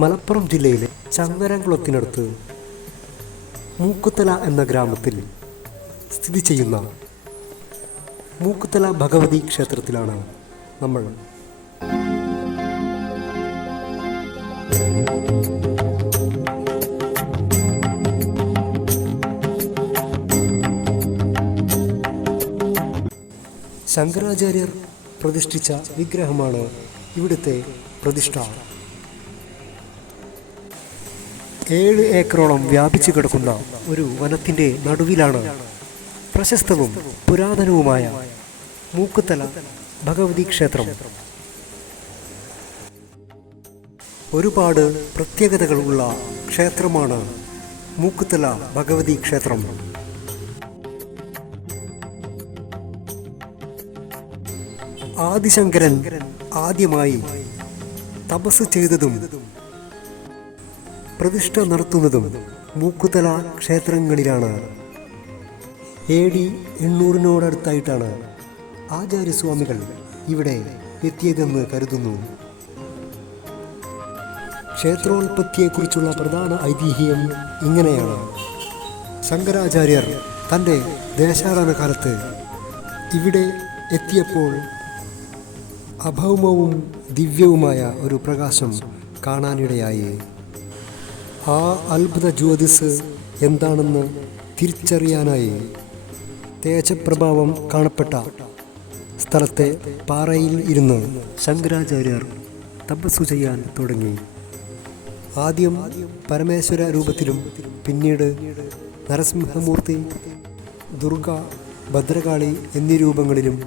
മലപ്പുറം ജില്ലയിലെ ചങ്ങരംകുളത്തിനടുത്ത് മൂക്കുത്തല എന്ന ഗ്രാമത്തിൽ സ്ഥിതി ചെയ്യുന്ന മൂക്കുത്തല ഭഗവതി ക്ഷേത്രത്തിലാണ് നമ്മൾ. ശങ്കരാചാര്യർ പ്രതിഷ്ഠിച്ച വിഗ്രഹമാണ് ഇവിടുത്തെ പ്രതിഷ്ഠ. 7 ഏക്കറോളം വ്യാപിച്ചു കിടക്കുന്ന ഒരു വനത്തിൻ്റെ നടുവിലാണ് പ്രശസ്തവും പുരാതനവുമായ മൂക്കുത്തല ഭഗവതി ക്ഷേത്രം. ഒരുപാട് പ്രത്യേകതകളുള്ള ക്ഷേത്രമാണ് മൂക്കുത്തല ഭഗവതി ക്ഷേത്രം. ആദിശങ്കരൻ ആദ്യമായി തപസ് ചെയ്തതും പ്രതിഷ്ഠ നടത്തുന്നതും മൂക്കുത്തല ക്ഷേത്രങ്ങളിലാണ്. AD 800-നോടടുത്തായിട്ടാണ് ആചാര്യസ്വാമികൾ ഇവിടെ എത്തിയതെന്ന് കരുതുന്നു. ക്ഷേത്രോൽപത്തിയെക്കുറിച്ചുള്ള പ്രധാന ഐതിഹ്യം ഇങ്ങനെയാണ്. ശങ്കരാചാര്യർ തൻ്റെ ദേശാടന കാലത്ത് ഇവിടെ എത്തിയപ്പോൾ അഭൗമവും ദിവ്യവുമായ ഒരു പ്രകാശം കാണാനിടയായി. ആ അത്ഭുത ജ്യോതിസ് എന്താണെന്ന് തിരിച്ചറിയാനായി തേജപ്രഭാവം കാണപ്പെട്ട സ്ഥലത്തെ പാറയിൽ ഇരുന്ന് ശങ്കരാചാര്യർ തപസ്സു ചെയ്യാൻ തുടങ്ങി. ആദ്യം പരമേശ്വര രൂപത്തിലും പിന്നീട് നരസിംഹമൂർത്തി, ദുർഗ, ഭദ്രകാളി എന്നീ രൂപങ്ങളിലും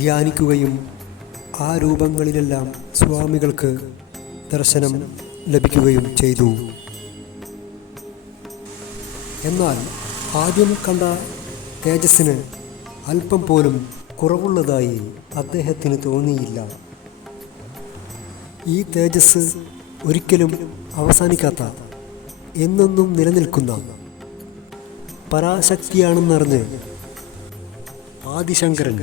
ധ്യാനിക്കുകയും ആ രൂപങ്ങളിലെല്ലാം സ്വാമികൾക്ക് ദർശനം ലഭിക്കുകയും ചെയ്തു. എന്നാൽ ആദ്യം കണ്ട തേജസ്സിന് അല്പം പോലും കുറവുള്ളതായി അദ്ദേഹത്തിന് തോന്നിയില്ല. ഈ തേജസ് ഒരിക്കലും അവസാനിക്കാത്ത, എന്നെന്നും നിലനിൽക്കുന്ന പരാശക്തിയാണെന്നറിഞ്ഞ് ആദിശങ്കരൻ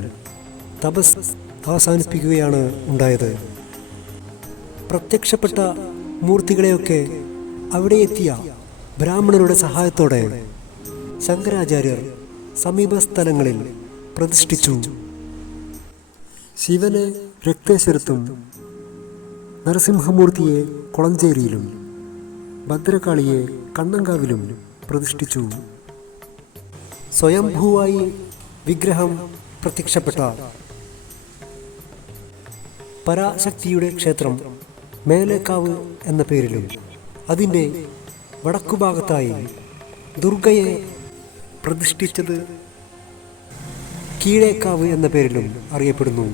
തപസ് അവസാനിപ്പിക്കുകയാണ് ഉണ്ടായത്. പ്രത്യക്ഷപ്പെട്ട മൂർത്തികളെയൊക്കെ അവിടെ എത്തിയ ബ്രാഹ്മണരുടെ സഹായത്തോടെ ശങ്കരാചാര്യർ സമീപസ്ഥലങ്ങളിൽ പ്രതിഷ്ഠിച്ചു. ശിവനെ രക്തേശ്വരത്തും നരസിംഹമൂർത്തിയെ കൊളഞ്ചേരിയിലും ഭദ്രകാളിയെ കണ്ണങ്കാവിലും പ്രതിഷ്ഠിച്ചു. സ്വയംഭൂവായി വിഗ്രഹം പ്രത്യക്ഷപ്പെട്ട പരാശക്തിയുടെ ക്ഷേത്രം മേലേക്കാവ് എന്ന പേരിലും അതിൻ്റെ വടക്കുഭാഗത്തായി ദുർഗയെ പ്രതിഷ്ഠിച്ചത് കീഴേക്കാവ് എന്ന പേരിലും അറിയപ്പെടുന്നു.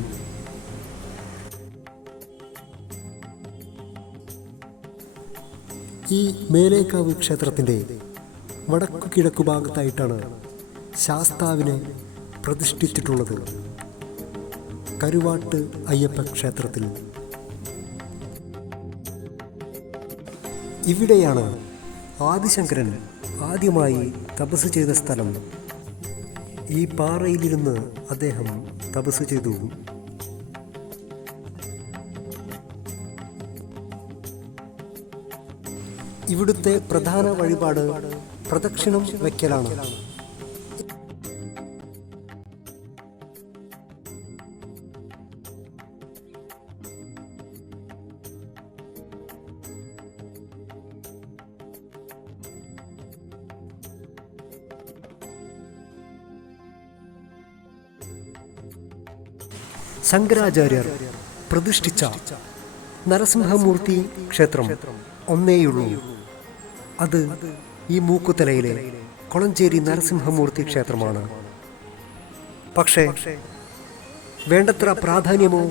ഈ മേലേക്കാവ് ക്ഷേത്രത്തിൻ്റെ വടക്കു കിഴക്കു ഭാഗത്തായിട്ടാണ് ശാസ്താവിനെ പ്രതിഷ്ഠിച്ചിട്ടുള്ളത്. കരുവാട്ട് അയ്യപ്പ ക്ഷേത്രത്തിൽ ഇവിടെയാണ് ആദിശങ്കരൻ ആദ്യമായി തപസ് ചെയ്ത സ്ഥലം. ഈ പാറയിലിരുന്ന് അദ്ദേഹം തപസ് ചെയ്തു. ഇവിടുത്തെ പ്രധാന വഴിപാട് പ്രദക്ഷിണം വയ്ക്കലാണ്. ശങ്കരാചാര്യർ പ്രതിഷ്ഠിച്ച നരസിംഹമൂർത്തി ക്ഷേത്രം ഒന്നേയുള്ളൂ. അത് ഈ മൂക്കുത്തലയിലെ കൊളഞ്ചേരി നരസിംഹമൂർത്തി ക്ഷേത്രമാണ്. പക്ഷേ വേണ്ടത്ര പ്രാധാന്യമോ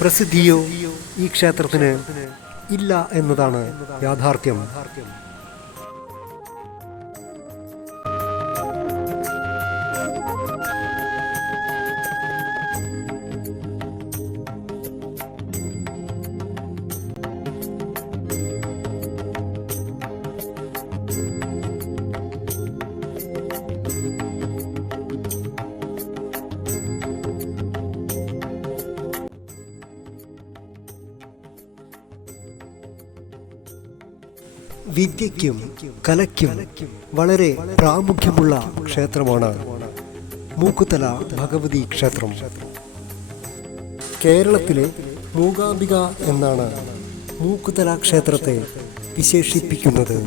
പ്രസിദ്ധിയോ ഈ ക്ഷേത്രത്തിന് ഇല്ല എന്നതാണ് യാഥാർത്ഥ്യം. വിദ്യയ്ക്കും കലയ്ക്കും വളരെ പ്രാമുഖ്യമുള്ള ക്ഷേത്രമാണ് മൂക്കുതല ഭഗവതി ക്ഷേത്രം. കേരളത്തിലെ മൂകാംബിക എന്നാണ് മൂക്കുതല ക്ഷേത്രത്തെ വിശേഷിപ്പിക്കുന്നത്.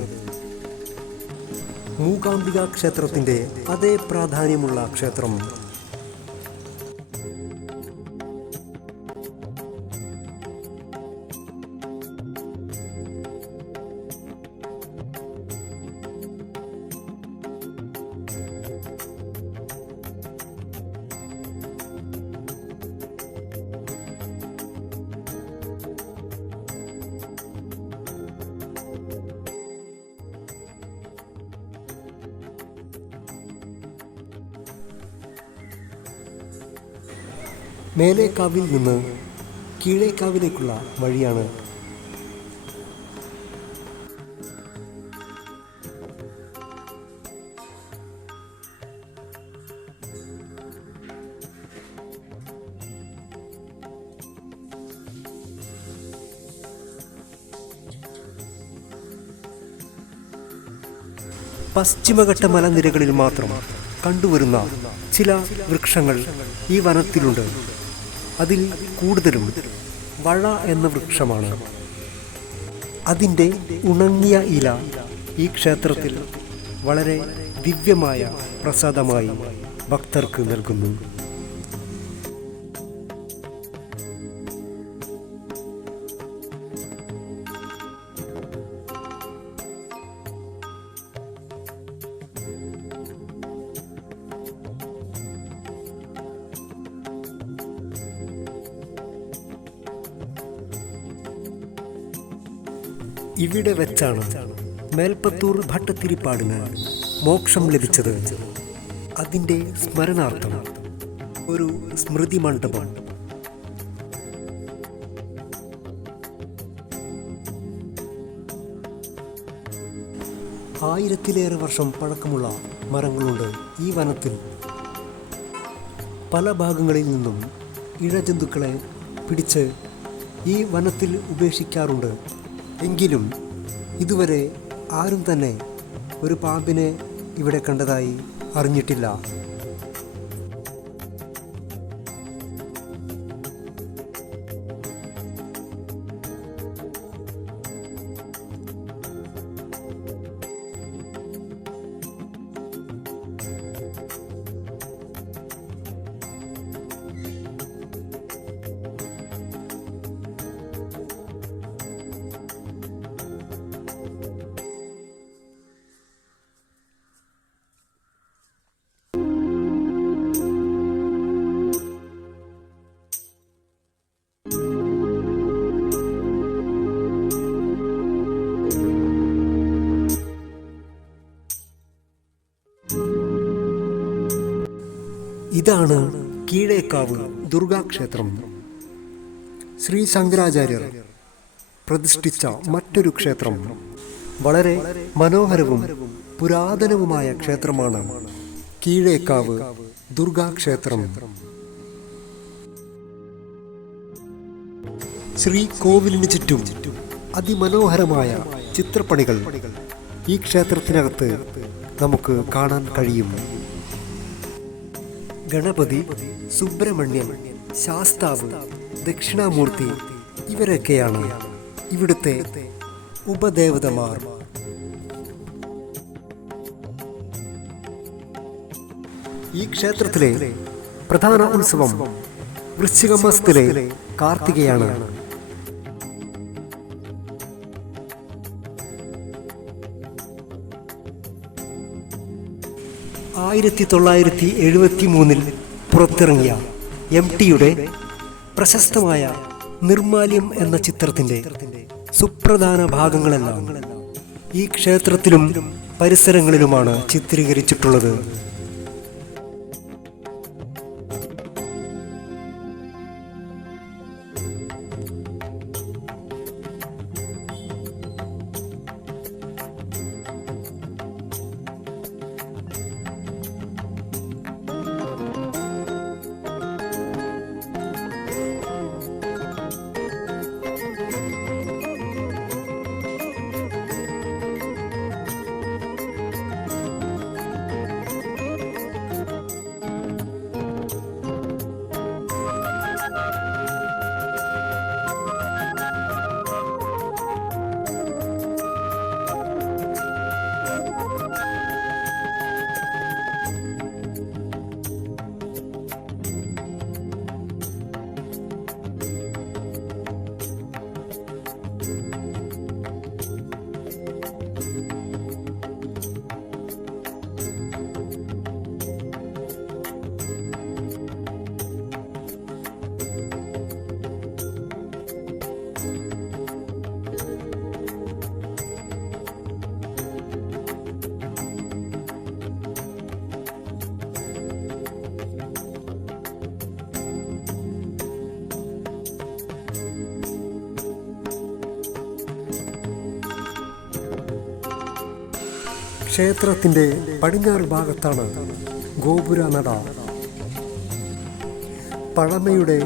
മൂകാംബിക ക്ഷേത്രത്തിൻ്റെ അതേ പ്രാധാന്യമുള്ള ക്ഷേത്രം മേലേക്കാവിൽ നിന്ന് കീഴേക്കാവിലേക്കുള്ള വഴിയാണ്. പശ്ചിമഘട്ട മലനിരകളിൽ മാത്രം കണ്ടുവരുന്ന ചില വൃക്ഷങ്ങൾ ഈ വനത്തിലുണ്ട്. അതിൽ കൂടുതലും വഴ എന്ന വൃക്ഷമാണ്. അതിൻ്റെ ഉണങ്ങിയ ഇല ഈ ക്ഷേത്രത്തിൽ വളരെ ദിവ്യമായ പ്രസാദമായി ഭക്തർക്ക് നൽകുന്നു. ഇവിടെ വെച്ചാണ് മേൽപ്പത്തൂർ ഭട്ടത്തിരിപ്പാടിന് മോക്ഷം ലഭിച്ചത്. അതിൻ്റെ സ്മരണാർത്ഥം ഒരു സ്മൃതി മണ്ഡപം. ആയിരത്തിലേറെ വർഷം പഴക്കമുള്ള മരങ്ങളുണ്ട് ഈ വനത്തിൽ. പല ഭാഗങ്ങളിൽ നിന്നും ഇഴജന്തുക്കളെ പിടിച്ച് ഈ വനത്തിൽ ഉപേക്ഷിക്കാറുണ്ട്. എങ്കിലും ഇതുവരെ ആരും തന്നെ ഒരു പാമ്പിനെ ഇവിടെ കണ്ടതായി അറിഞ്ഞിട്ടില്ല. ഇതാണ് കീഴേക്കാവ് ദുർഗാക്ഷേത്രം. ശ്രീ ശങ്കരാചാര്യർ പ്രതിഷ്ഠിച്ച മറ്റൊരു ക്ഷേത്രം. വളരെ മനോഹരവും പുരാതനവുമായ ക്ഷേത്രമാണ് കീഴേക്കാവ് ദുർഗാക്ഷേത്രം. ശ്രീ കോവിലിന് ചുറ്റും അതിമനോഹരമായ ചിത്രപ്പണികൾ ഈ ക്ഷേത്രത്തിനകത്ത് നമുക്ക് കാണാൻ കഴിയും. ഗണപതി, സുബ്രഹ്മണ്യൻ, ശാസ്താവ്, ദക്ഷിണാമൂർത്തി ഇവരൊക്കെയാണ് ഇവിടുത്തെ ഉപദേവതമാർ. ഈ ക്ഷേത്രത്തിലെ പ്രധാന ഉത്സവം വൃശ്ചിക മാസത്തിലെ കാർത്തികയാണ്. 1973 പുറത്തിറങ്ങിയ MTയുടെ പ്രശസ്തമായ നിർമാല്യം എന്ന ചിത്രത്തിൻ്റെ സുപ്രധാന ഭാഗങ്ങളെല്ലാം ഈ ക്ഷേത്രത്തിലും പരിസരങ്ങളിലുമാണ് ചിത്രീകരിച്ചിട്ടുള്ളത്. ക്ഷേത്രത്തിൻ്റെ പടിഞ്ഞാറ് ഭാഗത്താണ് ഗോപുര നട. പഴമയുടെ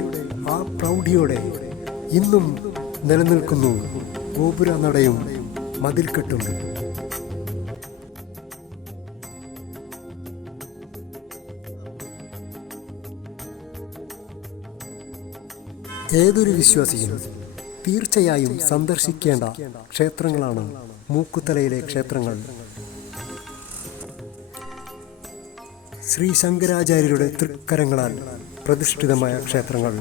ആ പ്രൗഢിയോടെ ഇന്നും നിലനിൽക്കുന്നു ഗോപുര നടയും മതിൽക്കെട്ടും. ഏതൊരു വിശ്വാസിയും തീർച്ചയായും സന്ദർശിക്കേണ്ട ക്ഷേത്രങ്ങളാണ് മൂക്കുത്തലയിലെ ക്ഷേത്രങ്ങൾ. ശ്രീ ശങ്കരാചാര്യരുടെ തൃക്കരങ്ങളാൽ പ്രതിഷ്ഠിതമായ ക്ഷേത്രങ്ങൾ.